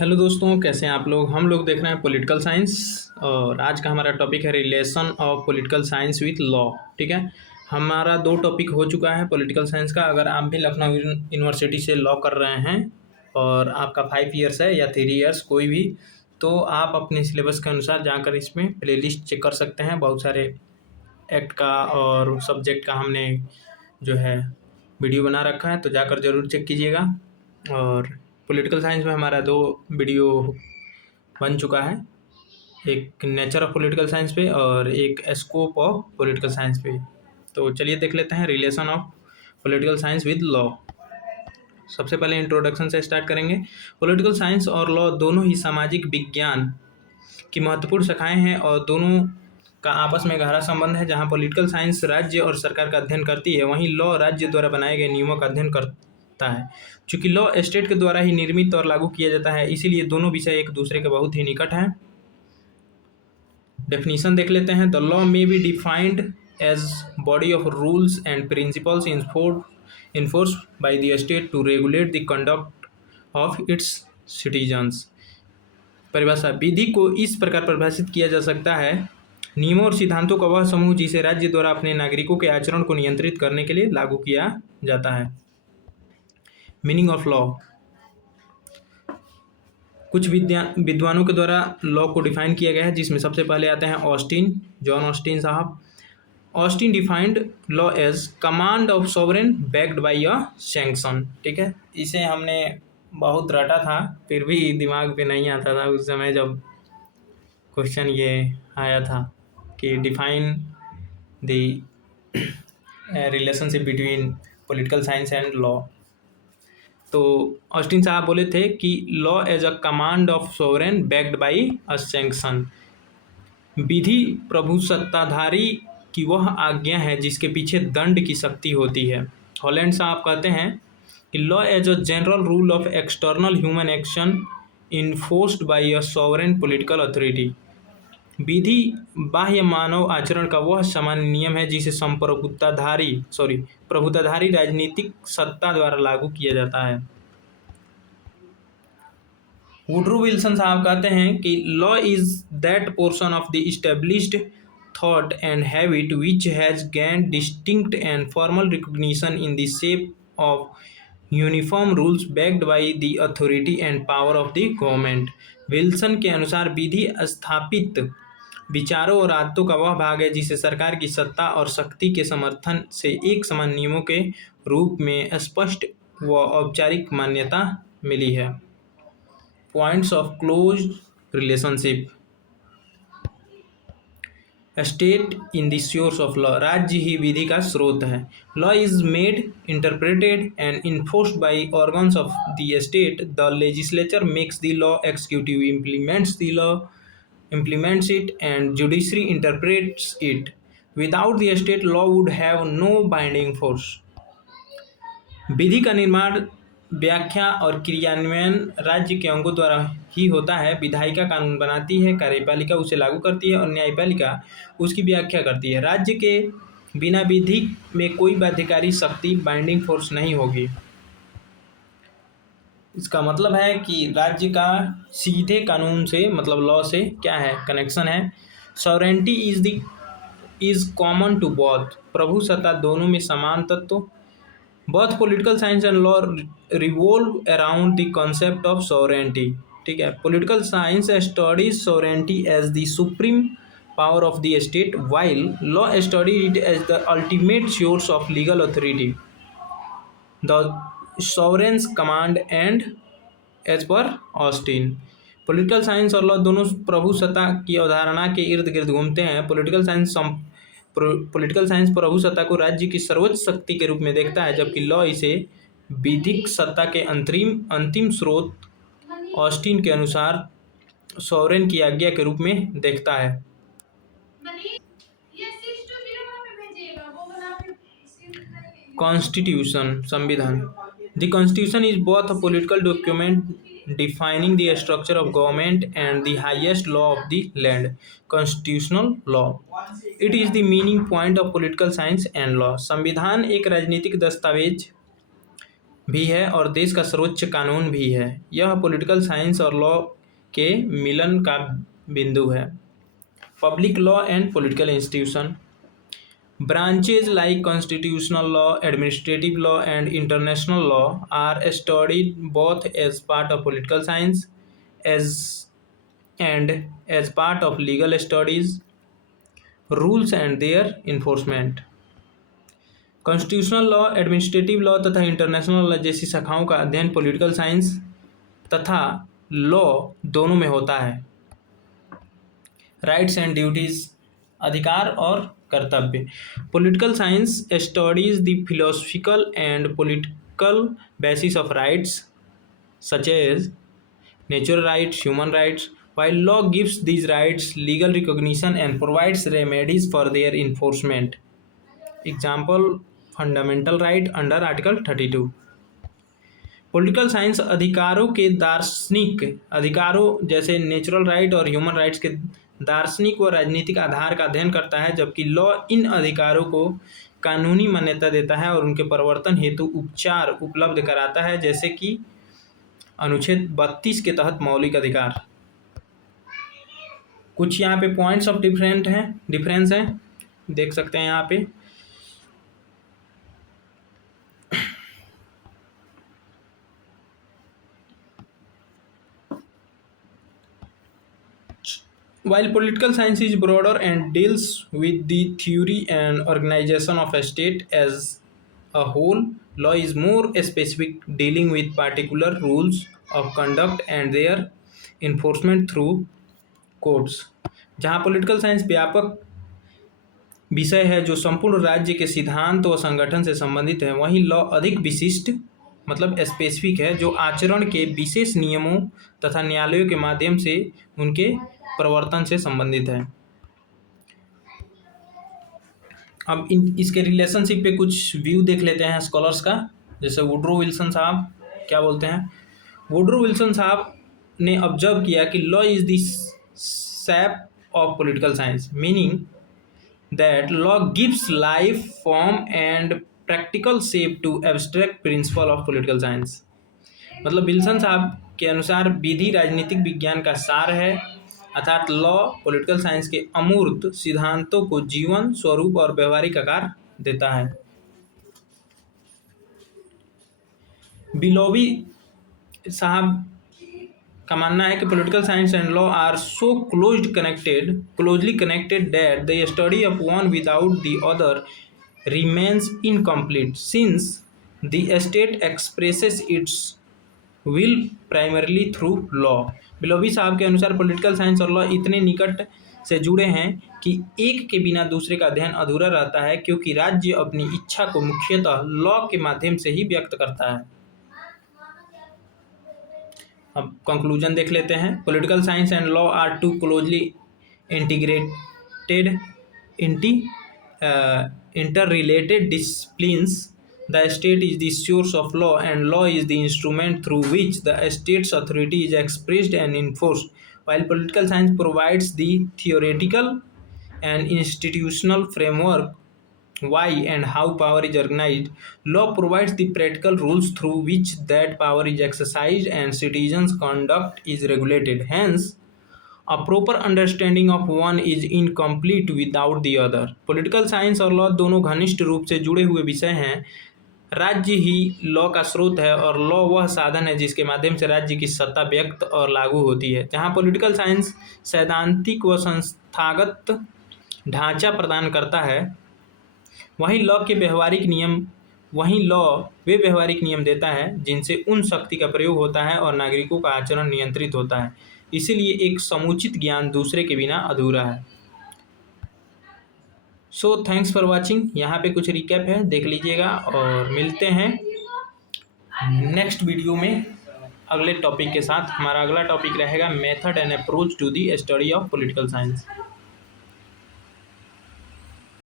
Hello दोस्तों, कैसे हैं आप लोग। हम लोग देख रहे हैं पॉलिटिकल साइंस और आज का हमारा टॉपिक है relation of political science with law. ठीक है, हमारा दो टॉपिक हो चुका है पॉलिटिकल साइंस का। अगर आप भी लखनऊ यूनिवर्सिटी से लॉ कर रहे हैं और आपका 5 ईयर्स है या 3 ईयर्स कोई भी, तो आप अपने सिलेबस के अनुसार जाकर इसमें प्लेलिस्ट चेक कर सकते हैं। बहुत सारे एक्ट का और सब्जेक्ट का हमने जो है वीडियो बना रखा है, तो जाकर ज़रूर चेक कीजिएगा। और पॉलिटिकल साइंस में हमारा दो वीडियो बन चुका है, एक नेचर ऑफ पॉलिटिकल साइंस पे और एक स्कोप ऑफ पॉलिटिकल साइंस पे। तो चलिए देख लेते हैं relation of political science with law. सबसे पहले इंट्रोडक्शन से स्टार्ट करेंगे। पॉलिटिकल साइंस और लॉ दोनों ही सामाजिक विज्ञान की महत्वपूर्ण शाखाएं हैं और दोनों का आपस में गहरा संबंध है। जहां पॉलिटिकल साइंस राज्य और सरकार का अध्ययन करती है, वहीं लॉ राज्य द्वारा बनाए गए नियमों का अध्ययन करता है। चूंकि लॉ स्टेट के द्वारा ही निर्मित और लागू किया जाता है, इसीलिए दोनों विषय एक दूसरे के बहुत ही निकट हैं। डेफिनेशन देख लेते हैं। The law may be defined as body of rules and principles enforce by the state to regulate the conduct of its citizens. परिभाषा: विधि को इस प्रकार परिभाषित किया जा सकता है, नियमों और सिद्धांतों का वह समूह जिसे राज्य द्वारा अपने नागरिकों के आचरण को नियंत्रित करने के लिए लागू किया जाता है। मीनिंग ऑफ लॉ: कुछ विद्वानों के द्वारा लॉ को डिफाइन किया गया है, जिसमें सबसे पहले आते हैं ऑस्टिन, जॉन ऑस्टिन साहब। Austin defined law as command of sovereign backed by a sanction. ठीक है, इसे हमने बहुत रटा था, फिर भी दिमाग पे नहीं आता था उस समय जब क्वेश्चन ये आया था कि define the relationship between political science and law. तो ऑस्टिन साहब बोले थे कि law as a command of sovereign backed by a sanction. विधि प्रभु सत्ताधारी की वह आज्ञा है जिसके पीछे दंड की शक्ति होती है। हॉलैंड साहब कहते हैं कि law as a general rule of external human action enforced by a sovereign political authority. विधि बाह्य मानव आचरण का वह सामान्य नियम है जिसे प्रभुताधारी राजनीतिक सत्ता द्वारा लागू किया जाता है। वुड्रो विल्सन साहब कहते हैं कि law is that portion of the established thought and habit which has gained distinct and formal recognition in the shape of uniform rules backed by the authority and power of the government. Wilson के अनुसार विधि स्थापित विचारों और आदतों का वह भाग है जिसे सरकार की सत्ता और शक्ति के समर्थन से एक समान नियमों के रूप में स्पष्ट व औपचारिक मान्यता मिली है। Points of close relationship: state in the source of law. राज्य ही विधि का स्रोत है। Law is made, interpreted and enforced by organs of the state. The legislature makes the law, executive implements it, and judiciary interprets it. Without the state, law would have no binding force. विधि का निर्माण, व्याख्या और क्रियान्वयन राज्य के अंगों द्वारा ही होता है। विधायिका कानून बनाती है, कार्यपालिका उसे लागू करती है और न्यायपालिका उसकी व्याख्या करती है। राज्य के बिना विधि में कोई बाध्यकारी शक्ति, बाइंडिंग फोर्स नहीं होगी। इसका मतलब है कि राज्य का सीधे कानून से, मतलब लॉ से क्या है, कनेक्शन है। Sovereignty is common to both. प्रभु सत्ता दोनों में समान तत्व। Both political science and law revolve around the concept of sovereignty. ठीक है, political science studies sovereignty as the supreme power of the state, while law study it as the ultimate source of legal authority, the sovereign's command and as पर Austin. Political science और law दोनों प्रभु सत्ता की अवधारणा के इर्द गिर्द घूमते हैं। पॉलिटिकल साइंस प्रभु सत्ता को राज्य की सर्वोच्च शक्ति के रूप में देखता है, जबकि लॉ इसे विधिक सत्ता के अंतिम स्रोत, ऑस्टिन के अनुसार, सॉवरेन की आज्ञा के रूप में देखता है। कॉन्स्टिट्यूशन, संविधान। The Constitution is both a political document defining the structure of government and the highest law of the land, constitutional law. It is the meaning point of political science and law. संविधान एक राजनीतिक दस्तावेज भी है और देश का सर्वोच्च कानून भी है। यह पॉलिटिकल साइंस और लॉ के मिलन का बिंदु है। Public law and political institution. Branches like constitutional law, administrative law, and international law are studied both as part of political science and as part of legal studies, rules and their enforcement. Constitutional law, administrative law तथा international law जैसी शाखाओं का अध्ययन political science तथा law दोनों में होता है। राइट्स एंड ड्यूटीज, अधिकार और कर्तव्य। Political science studies the philosophical and political basis of rights such as natural rights, human rights, while law gives these rights legal recognition and provides remedies for their enforcement. Example, fundamental right under Article 32. Political science अधिकारों के दार्शनिक अधिकारों जैसे natural right और human rights के दार्शनिक व राजनीतिक आधार का अध्ययन करता है, जबकि लॉ इन अधिकारों को कानूनी मान्यता देता है और उनके परिवर्तन हेतु उपचार उपलब्ध कराता है, जैसे कि अनुच्छेद 32 के तहत मौलिक अधिकार। कुछ यहाँ पे पॉइंट्स ऑफ डिफरेंस हैं, देख सकते हैं यहाँ पे। While political science is broader and deals with the theory and organization of a state as a whole, law is more specific, dealing with particular rules of conduct and their enforcement through courts. जहाँ political science व्यापक विषय है जो संपूर्ण राज्य के सिद्धांत व संगठन से संबंधित है, वहीं लॉ अधिक विशिष्ट मतलब स्पेसिफिक है, जो आचरण के विशेष नियमों तथा न्यायालयों के माध्यम से उनके प्रवर्तन से संबंधित है। अब इसके रिलेशनशिप पे कुछ व्यू देख लेते हैं स्कॉलर्स का। जैसे वुड्रो विल्सन साहब क्या बोलते हैं। वुड्रो विल्सन साहब ने ऑब्जर्व किया कि law is the sap of political science, meaning that law gives life form and practical shape to abstract principle of political science. मतलब विल्सन साहब के अनुसार विधि राजनीतिक विज्ञान का सार है, अर्थात लॉ पॉलिटिकल साइंस के अमूर्त सिद्धांतों को जीवन, स्वरूप और व्यवहारिक आकार देता है। बिलोवी साहब का मानना है कि political science and law are so closely connected that the study of one without the other remains incomplete, since the state expresses its will primarily through law. बिलोवी साहब के अनुसार पॉलिटिकल साइंस और लॉ इतने निकट से जुड़े हैं कि एक के बिना दूसरे का अध्ययन अधूरा रहता है, क्योंकि राज्य अपनी इच्छा को मुख्यतः लॉ के माध्यम से ही व्यक्त करता है। अब कंक्लूजन देख लेते हैं। Political science and law are two closely integrated interrelated disciplines. The state is the source of law and law is the instrument through which the state's authority is expressed and enforced. While political science provides the theoretical and institutional framework why and how power is organized, law provides the practical rules through which that power is exercised and citizens' conduct is regulated. Hence, a proper understanding of one is incomplete without the other. Political science और law दोनों घनिष्ठ रूप से जुड़े हुए विषय हैं। राज्य ही लॉ का स्रोत है और लॉ वह साधन है जिसके माध्यम से राज्य की सत्ता व्यक्त और लागू होती है। जहाँ पॉलिटिकल साइंस सैद्धांतिक व संस्थागत ढांचा प्रदान करता है, वहीं लॉ वे व्यवहारिक नियम देता है जिनसे उन शक्ति का प्रयोग होता है और नागरिकों का आचरण नियंत्रित होता है। इसीलिए एक समुचित ज्ञान दूसरे के बिना अधूरा है। So thanks for watching. यहाँ पे कुछ रिकैप है, देख लीजिएगा और मिलते हैं नेक्स्ट वीडियो में अगले टॉपिक के साथ। हमारा अगला टॉपिक रहेगा method and approach to the study of political science.